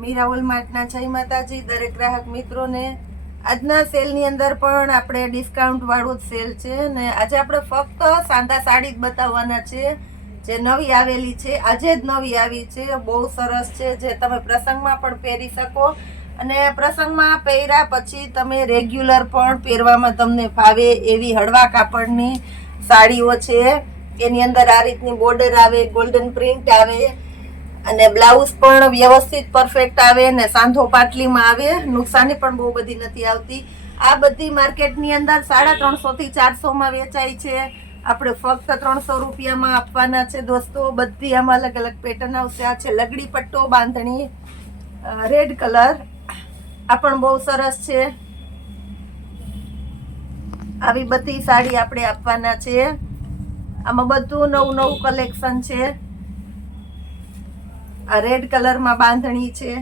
મીરા હોલમાર્ટના જય માતાજી દરેક ગ્રાહક મિત્રોને। આજના સેલની અંદર પણ આપણે ડિસ્કાઉન્ટ વાળું જ સેલ છે ને આજે આપણે ફક્ત સાંધા સાડી જ બતાવવાના છે જે નવી આવેલી છે, આજે જ નવી આવી છે। બહુ સરસ છે, જે તમે પ્રસંગમાં પણ પહેરી શકો અને પ્રસંગમાં પહેર્યા પછી તમે રેગ્યુલર પણ પહેરવામાં તમને ફાવે એવી હળવા કાપડની સાડીઓ છે। એની અંદર આ રીતની બોર્ડર આવે, ગોલ્ડન પ્રિન્ટ આવે અને બ્લાઉઝ પણ વ્યવસ્થિત પરફેક્ટ આવે ને સાંધો પાટલીમાં આવે, નુકસાની પણ બહુ બધી નથી આવતી। આ બધી માર્કેટની અંદર 350 થી 400 માં વેચાય છે, આપણે ફક્ત 300 રૂપિયામાં આપવાના છે દોસ્તો। બધી આમાં અલગ અલગ પેટર્ન આવશે। આ છે લગડી પટ્ટો બાંધણી, રેડ કલર, આ પણ બહુ સરસ છે। આવી બધી સાડી આપણે આપવાના છે, આમાં બધું નવું નવું કલેક્શન છે। આ રેડ કલરમાં બાંધણી છે,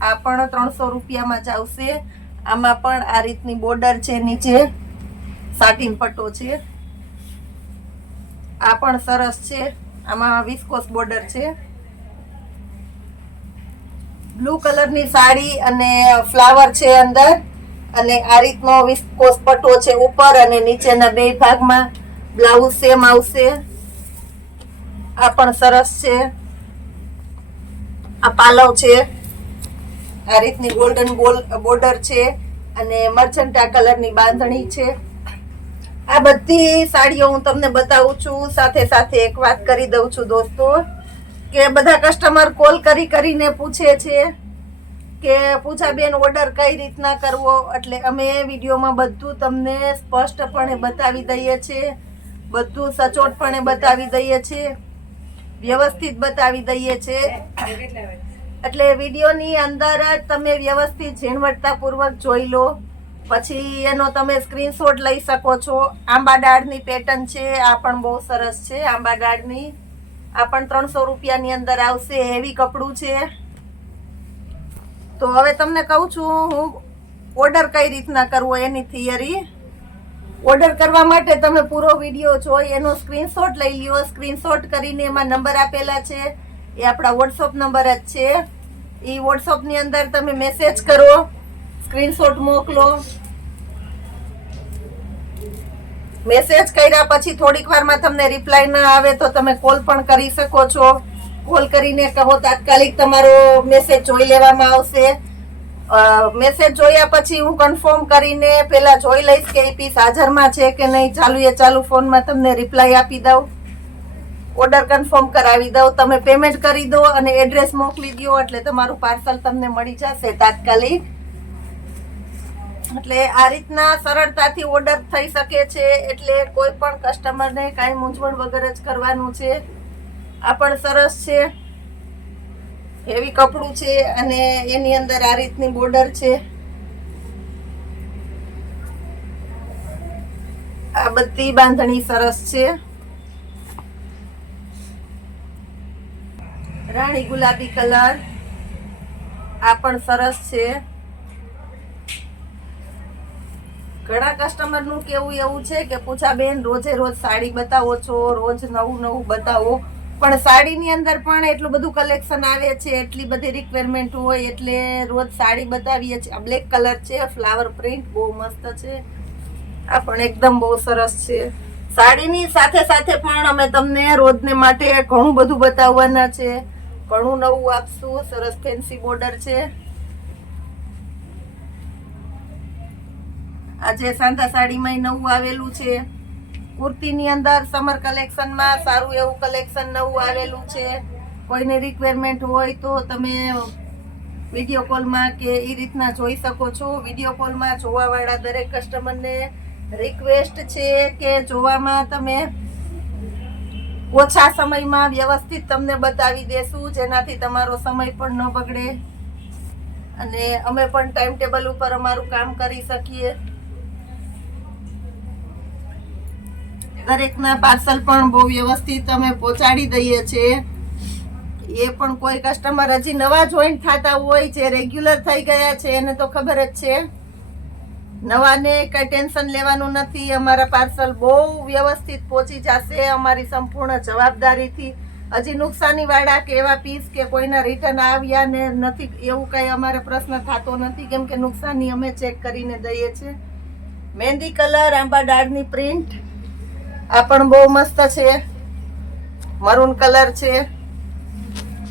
આ પણ 300 રૂપિયામાં જ આવશે। આમાં પણ આ રીતની બોર્ડર છે, નીચે સાટીન પટ્ટો છે, આ પણ સરસ છે। આમાં વિસ્કોસ બોર્ડર છે, બ્લુ કલરની સાડી અને ફ્લાવર છે અંદર અને આ રીતનો વિસ્કોસ પટ્ટો છે ઉપર અને નીચેના બે ભાગમાં બ્લાઉઝ સેમ આવશે। આ પણ સરસ છે। આ પાલવ છે, આ રીતની ગોલ્ડન બોર્ડર છે અને મર્ચન્ટા કલરની બાંધણી છે। આ બધી સાડીઓ હું તમને બતાવું છું। સાથે સાથે એક વાત કરી દઉં છું દોસ્તો કે બધા કસ્ટમર કોલ કરીને પૂછે છે કે પૂજાબેન ઓર્ડર કઈ રીતના કરવો, એટલે અમે વિડીયોમાં બધું તમને સ્પષ્ટપણે બતાવી દઈએ છીએ, બધું સચોટપણે બતાવી દઈએ છીએ, વ્યવસ્થિત બતાવી દઈએ છે। એટલે વિડીયોની અંદર જ તમે વ્યવસ્થિત ઝીણવટતાપૂર્વક જોઈ લો, પછી એનો તમે સ્ક્રીનશોટ લઈ શકો છો। આંબા ડાળની પેટર્ન છે, આ પણ બહુ સરસ છે। આંબા ડાળની આ પણ 300 રૂપિયાની અંદર આવશે, હેવી કપડું છે। તો હવે તમને કહું છું હું ઓર્ડર કઈ રીતના કરવો એની થિયરી। ઓર્ડર કરવા માટે તમે પૂરો વિડીયો જોઈ એનો સ્ક્રીનશોટ લઈ લ્યો। સ્ક્રીનશોટ કરીને એમાં નંબર આપેલા છે, એ આપણા વોટ્સઅપ નંબર જ છે। એ વોટ્સઅપની અંદર તમે મેસેજ કરો, સ્ક્રીનશોટ મોકલો। મેસેજ કર્યા પછી થોડીક વારમાં તમને રિપ્લાય ના આવે તો તમે કોલ પણ કરી શકો છો। કોલ કરીને કહો તાત્કાલિક તમારો મેસેજ જોઈ લેવામાં આવશે। મેસેજ જોયા પછી હું કન્ફર્મ કરીને પેલા જોઈ લઈશ કે એ પીસ હાજરમાં છે કે નહીં, ચાલુ ફોનમાં તમને રિપ્લાય આપી દઉં, ઓર્ડર કન્ફર્મ કરાવી દઉં, તમે પેમેન્ટ કરી દો અને એડ્રેસ મોકલી દો એટલે તમારું પાર્સલ તમને મળી જશે તાત્કાલિક। એટલે આ રીતના સરળતાથી ઓર્ડર થઈ શકે છે, એટલે કોઈ પણ કસ્ટમરને કાંઈ મૂંઝવણ વગર જ કરવાનું છે। આ પણ સરસ છે, હેવી કપડું છે અને એની અંદર આ રીતની બોર્ડર છે। આ બધી બાંધણી સરસ છે। રાણી ગુલાબી કલર, આ પણ સરસ છે। ઘણા કસ્ટમરનું કેવું એવું છે કે પૂછાબેન રોજે રોજ સાડી બતાવો છો, રોજ નવું નવું બતાવો, પણ સાડીની અંદર પણ એટલું બધું કલેક્શન આવે છે, એટલી બધી રિક્વાયરમેન્ટ હોય એટલે રોજ સાડી બતાવીએ છીએ। આ બ્લેક કલર છે, ફ્લાવર પ્રિન્ટ બહુ મસ્ત છે, આ પણ એકદમ બહુ સરસ છે। સાડીની સાથે સાથે પણ અમે તમને રોજને માટે ઘણું બધું બતાવવાના છે, ઘણું નવું આપશું। સરસ ફેન્સી બોર્ડર છે। આજે સાંધા સાડીમાં નવું આવેલું છે, કુર્તીની અંદર સમર કલેક્શનમાં સારું એવું કલેક્શન નવું આવેલું છે। કોઈને રિક્વાયરમેન્ટ હોય તો તમે વિડીયો કોલમાં કે એ રીતના જોઈ શકો છો। વિડીયો કોલમાં જોવાવાળા દરેક કસ્ટમરને રિક્વેસ્ટ છે કે જોવામાં તમે ઓછા સમયમાં વ્યવસ્થિત તમને બતાવી દેશું, જેનાથી તમારો સમય પણ ન બગડે અને અમે પણ ટાઈમ ટેબલ ઉપર અમારું કામ કરી શકીએ। દરેકના પાર્સલ પણ બહુ વ્યવસ્થિત અમે પહોંચાડી દઈએ છીએ। એ પણ કોઈ કસ્ટમર હજી નવા જોઈન્ટ થતા હોય, જે રેગ્યુલર થઈ ગયા છે એને તો ખબર જ છે, નવાને કઈ ટેન્શન લેવાનું નથી। અમારા પાર્સલ બહુ વ્યવસ્થિત પહોંચી જશે, અમારી સંપૂર્ણ જવાબદારીથી હજી નુકસાની વાળા કે એવા પીસ કે કોઈના રિટર્ન આવ્યા ને નથી એવું કઈ અમારે પ્રશ્ન થતો નથી, કેમ કે નુકસાની અમે ચેક કરીને દઈએ છીએ. મહેંદી કલર આંબા ડાળની પ્રિન્ટ, આ પણ બહુ મસ્ત છે. મરૂન કલર છે.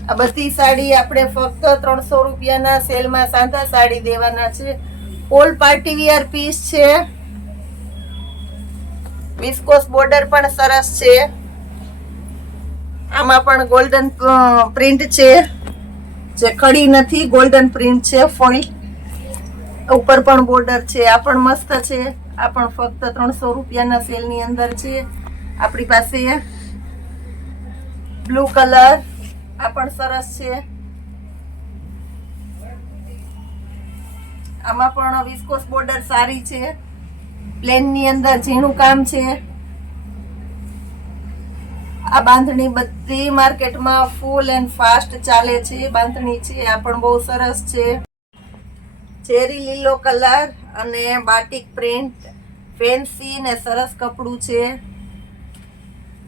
આ બધી સાડી આપણે ફક્ત 300 રૂપિયાના સેલમાં સાંધા સાડી દેવાના છે. ઓલ પાર્ટી વિયર પીસ છે. વિસ્કોસ બોર્ડર પણ સરસ છે. આમાં પણ ગોલ્ડન પ્રિન્ટ છે, જે કડી નથી, ગોલ્ડન પ્રિન્ટ છે. ફોઇલ ઉપર પણ બોર્ડર છે. આ પણ મસ્ત છે. આ પણ ફક્ત 300 રૂપિયાના સેલની અંદર છે. આપણી પાસે બ્લુ કલર, આ પણ સરસ છે. આમાં પણ વિસ્કોસ બોર્ડર સારી છે. પ્લેન ની અંદર ઝીણું કામ છે. આ બાંધણી બધી માર્કેટમાં ફૂલ એન્ડ ફાસ્ટ ચાલે છે. બાંધણી છે, આ પણ બહુ સરસ છે. ચેરી લીલો કલર અને બાટિક પ્રિન્ટ, ફેન્સી ને સરસ કપડું છે.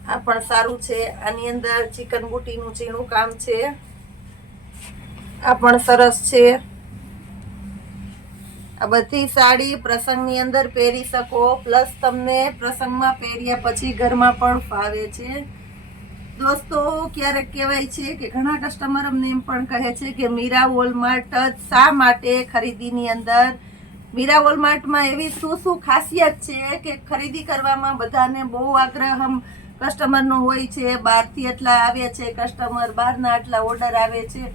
આ પણ સારું છે. આની અંદર ચિકન બુટીનું ઝીણું કામ છે. આ પણ સરસ છે. આ બધી સાડી પ્રસંગની અંદર પહેરી શકો, પ્લસ તમને પ્રસંગમાં પહેર્યા પછી ઘરમાં પણ ફાવે છે. દોસ્તો, ક્યારેક કહેવાય છે કે ઘણા કસ્ટમર અમને એમ પણ કહે છે કે મીરા વોલમાર્ટ જ શા માટે ખરીદીની અંદર, મીરા વોલમાર્ટમાં એવી શું ખાસિયત છે કે ખરીદી કરવામાં બધાને બહુ આગ્રહ કસ્ટમરનો હોય છે. બહારથી એટલા આવે છે કસ્ટમર, બહારના આટલા ઓર્ડર આવે છે.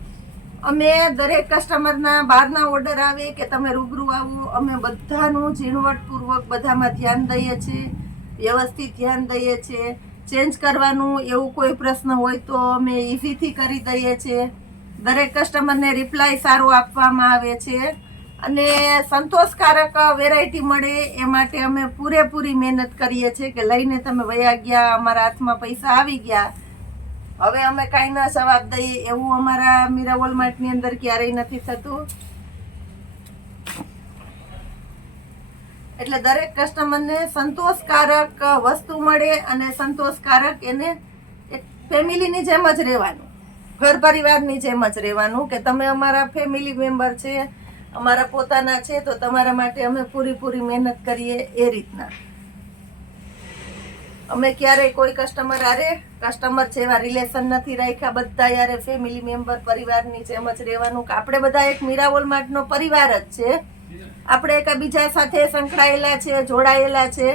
અમે દરેક કસ્ટમરના બહારના ઓર્ડર આવે કે તમે રૂબરૂ આવો, અમે બધાનું ઝીણવટપૂર્વક બધામાં ધ્યાન દઈએ છીએ, વ્યવસ્થિત ધ્યાન દઈએ છીએ. ચેન્જ કરવાનું એવું કોઈ પ્રશ્ન હોય તો અમે ઇઝીથી કરી દઈએ છીએ. દરેક કસ્ટમરને રિપ્લાય સારો આપવામાં આવે છે અને સંતોષકારક વેરાયટી મળે એ માટે અમે પૂરેપૂરી મહેનત કરીએ છીએ કે લઈને તમે વયા ગયા, અમારા હાથમાં પૈસા આવી ગયા, હવે અમે કાંઈ ન જવાબ દઈએ, એવું અમારા મીરા વોલમાર્ટની અંદર ક્યારેય નથી થતું. એટલે દરેક કસ્ટમરને સંતોષકારક વસ્તુ મળે અને સંતોષકારક એને એક ફેમિલીની જેમ જ રહેવાનું, ઘર પરિવારની જેમ જ રહેવાનું કે તમે અમારા ફેમિલી મેમ્બર છે, અમારા પોતાના છે, તો તમારા માટે અમે પૂરી મહેનત કરીએ એ રીતના. અમે ક્યારેય કોઈ કસ્ટમર જેવા રિલેશન નથી રાખ્યા. બધા યારે ફેમિલી મેમ્બર, પરિવારની જેમ જ રહેવાનું કે આપણે બધા એક મીરા વોલમાર્ટનો પરિવાર જ છે. આપણે એકબીજા સાથે સંકળાયેલા છે, જોડાયેલા છે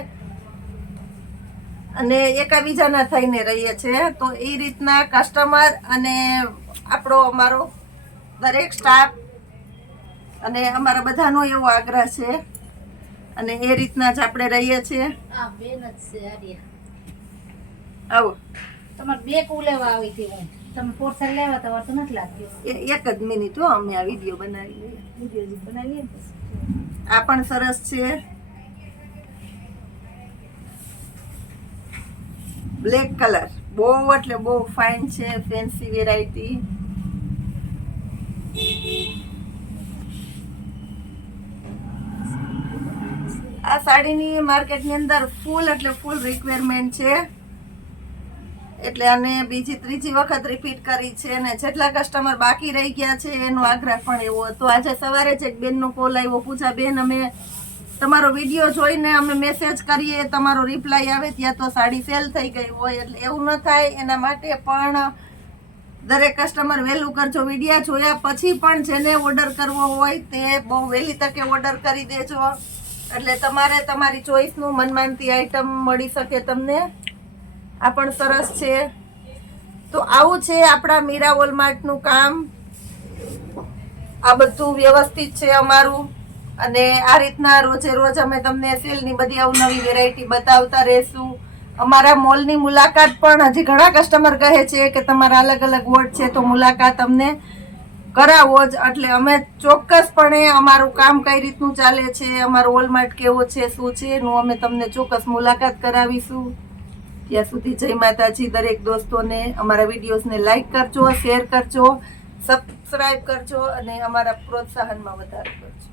અને એકબીજાના થઈને રહીએ છીએ. તો એ રીતના કસ્ટમર અને અમારો દરેક સ્ટાફ અને અમારા બધાનો એવો આગ્રહ છે અને એ રીતના જ આપણે રહીએ છીએ. આવો તમારે બે કુ લેવા આવી હતી હું, તમે પોર્સલ લેવા તો વાતો નથી લાગ્યો. એક જ મિનિટ હો, અમે આ વિડીયો બનાવી લઈએ. વિડીયો બનાવીએ ને આ પણ સરસ છે. બ્લેક કલર બહુ એટલે બહુ ફાઇન છે. Fancy variety. આ સાડીની માર્કેટની અંદર ફૂલ એટલે ફૂલ રિક્વાયરમેન્ટ છે, એટલે આને બીજી ત્રીજી વખત રિપીટ કરી છે અને જેટલા કસ્ટમર બાકી રહી ગયા છે એનો આગ્રહ પણ એવો હતો. આજે સવારે જ એક બેનનો કોલ આવ્યો, પૂછા બેન અમે તમારો વિડીયો જોઈને અમે મેસેજ કરીએ, તમારો રિપ્લાય આવે ત્યાં તો સાડી સેલ થઈ ગઈ હોય. એટલે એવું ન થાય એના માટે પણ દરેક કસ્ટમર વહેલું કરજો. વિડીયા જોયા પછી પણ જેને ઓર્ડર કરવો હોય તે બહુ વહેલી તકે ઓર્ડર કરી દેજો, એટલે તમારે તમારી ચોઈસનું મનમાનતી આઈટમ મળી શકે તમને. આ પણ સરસ છે. તો આવું છે આપણા મીરા વોલમાર્ટનું કામ. આ બધું વ્યવસ્થિત છે અમારું અને આ રીતના રોજે રોજ અમે તમને સેલની બધી અવનવી વેરાયટી બતાવતા રહેશું. અમારા મોલની મુલાકાત પણ હજી ઘણા કસ્ટમર કહે છે કે તમારા અલગ અલગ વોર્ડ છે તો મુલાકાત અમને કરાવો જ. એટલે અમે ચોક્કસપણે અમારું કામ કઈ રીતનું ચાલે છે, અમારો વોલમાર્ટ કેવો છે, શું છે એનું અમે તમને ચોક્કસ મુલાકાત કરાવીશું. ત્યાં સુધી જય માતાજી. દરેક દોસ્તોને અમારા વિડીયોઝને લાઈક કરજો, શેર કરજો, સબસ્ક્રાઈબ કરજો અને અમારા પ્રોત્સાહનમાં વધારો કરજો.